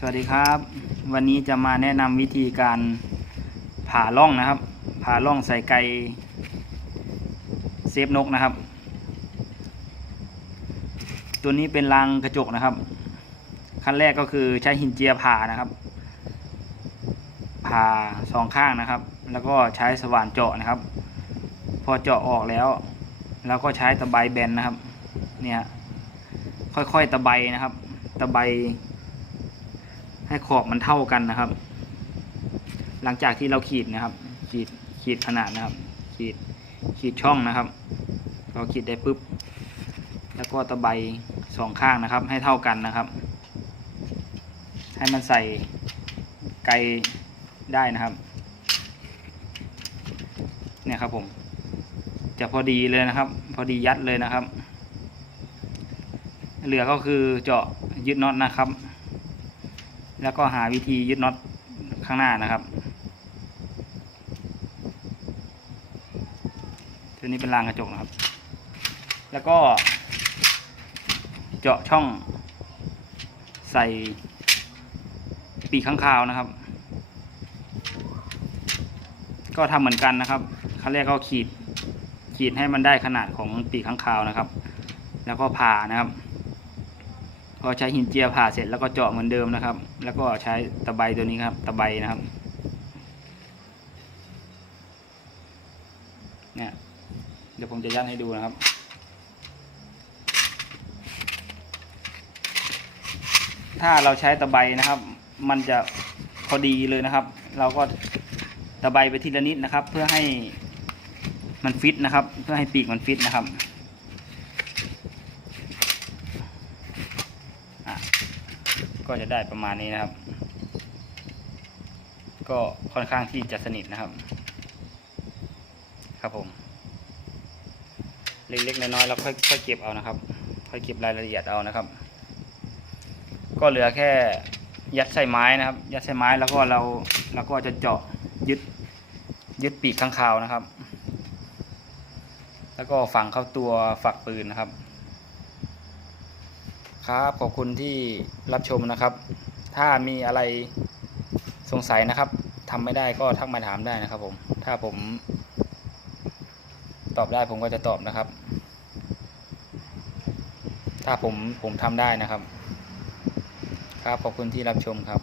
สวัสดีครับ วันนี้จะมาแนะนำวิธีการผ่าร่องนะครับ ผ่าร่องใส่ไก่เซฟนกนะครับ ตัวนี้เป็นรางกระจกนะครับ ขั้นแรกก็คือใช้หินเจียผ่านะครับ ผ่าสองข้างนะครับ แล้วก็ใช้สว่านเจาะนะครับ พอเจาะออกแล้ว แล้วก็ใช้ตะไบแบนนะครับ เนี่ยค่อยๆตะไบนะครับ ตะไบ ให้ขอบมันเท่ากันนะครับ หลังจากที่เราขีดนะครับ ขีดขีดขนาดนะครับ ขีดขีดช่องนะครับเราขีดได้ปุ๊บ แล้วก็ตะไบสองข้างนะครับ ให้เท่ากันนะครับ ให้มันใส่ไกลได้นะครับ เนี่ยครับผม จะพอดีเลยนะครับ พอดียัดเลยนะครับ เหลือก็คือเจาะยึดน็อตนะครับ แล้วก็หาวิธียึดน็อตข้างหน้านะครับตัวนี้เป็นรางกระจกนะครับ แล้วก็ เจาะช่องใส่ปีกข้างคาวนะครับ ก็ทำเหมือนกันนะครับขั้นแรกก็ขีดขีดให้มันได้ขนาดของปีกข้างคาวนะครับ แล้วก็ผ่านะครับ พอใช้หินเจียผ่าเสร็จแล้วก็เจาะเหมือนเดิมนะครับ แล้วก็ใช้ตะไบตัวนี้ครับ ตะไบนะครับเนี่ยเดี๋ยวผมจะยัดให้ดูนะครับถ้าเราใช้ตะไบนะครับ มันจะพอดีเลยนะครับ เราก็ตะไบไปทีละนิดนะครับ เพื่อให้มันฟิตนะครับ เพื่อให้ปีกมันฟิตนะครับ อะ ก็จะได้ประมาณนี้นะครับ ก็ค่อนข้างที่จะสนิทนะครับ ครับผม เล็กๆน้อยๆเราค่อยค่อยเก็บเอานะครับ ค่อยเก็บรายละเอียดเอานะครับ ก็เหลือแค่ยัดใส่ไม้นะครับ ยัดใส่ไม้แล้วก็เราเราก็จะเจาะยึดยึดปีกข้างคาวนะครับ แล้วก็ฝังเข้าตัวฝักปืนนะครับ ครับขอบคุณที่รับชมนะครับ ถ้ามีอะไรสงสัยนะครับทำไม่ได้ก็ทักมาถามได้นะครับผม ถ้าผมตอบได้ผมก็จะตอบนะครับ ถ้าผมผมทำได้นะครับ ครับขอบคุณที่รับชมครับ